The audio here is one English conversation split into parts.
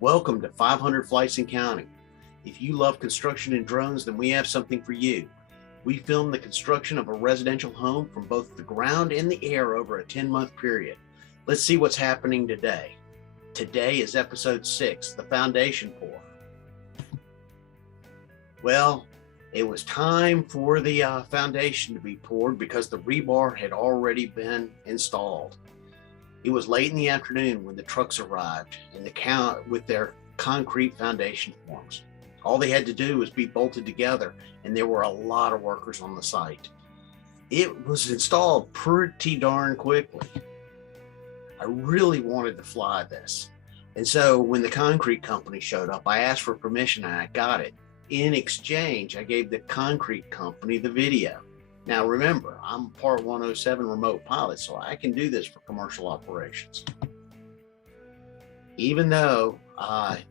Welcome to 500 Flights and Counting. If you love construction and drones, then we have something for you. We filmed the construction of a residential home from both the ground and the air over a 10-month period. Let's see what's happening today. Today is episode 6, the foundation pour. Well, it was time for the foundation to be poured because the rebar had already been installed. It was late in the afternoon when the trucks arrived and with their concrete foundation forms. All they had to do was be bolted together, and there were a lot of workers on the site. It was installed pretty darn quickly. I really wanted to fly this. And so when the concrete company showed up, I asked for permission and I got it. In exchange, I gave the concrete company the video. Now remember, I'm Part 107 remote pilot, so I can do this for commercial operations. Even though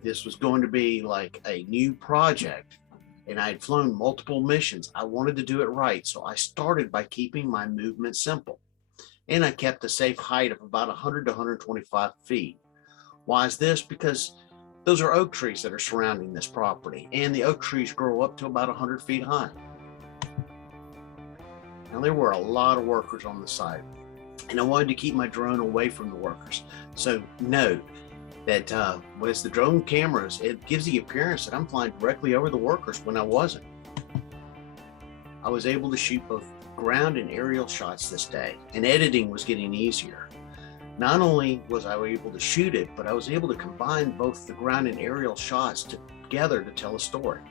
this was going to be like a new project and I had flown multiple missions, I wanted to do it right. So I started by keeping my movement simple. And I kept a safe height of about 100 to 125 feet. Why is this? Because those are oak trees that are surrounding this property, and the oak trees grow up to about 100 feet high. Now, there were a lot of workers on the site, and I wanted to keep my drone away from the workers. So note that with the drone cameras, it gives the appearance that I'm flying directly over the workers when I wasn't. I was able to shoot both ground and aerial shots this day, and editing was getting easier. Not only was I able to shoot it, but I was able to combine both the ground and aerial shots together to tell a story.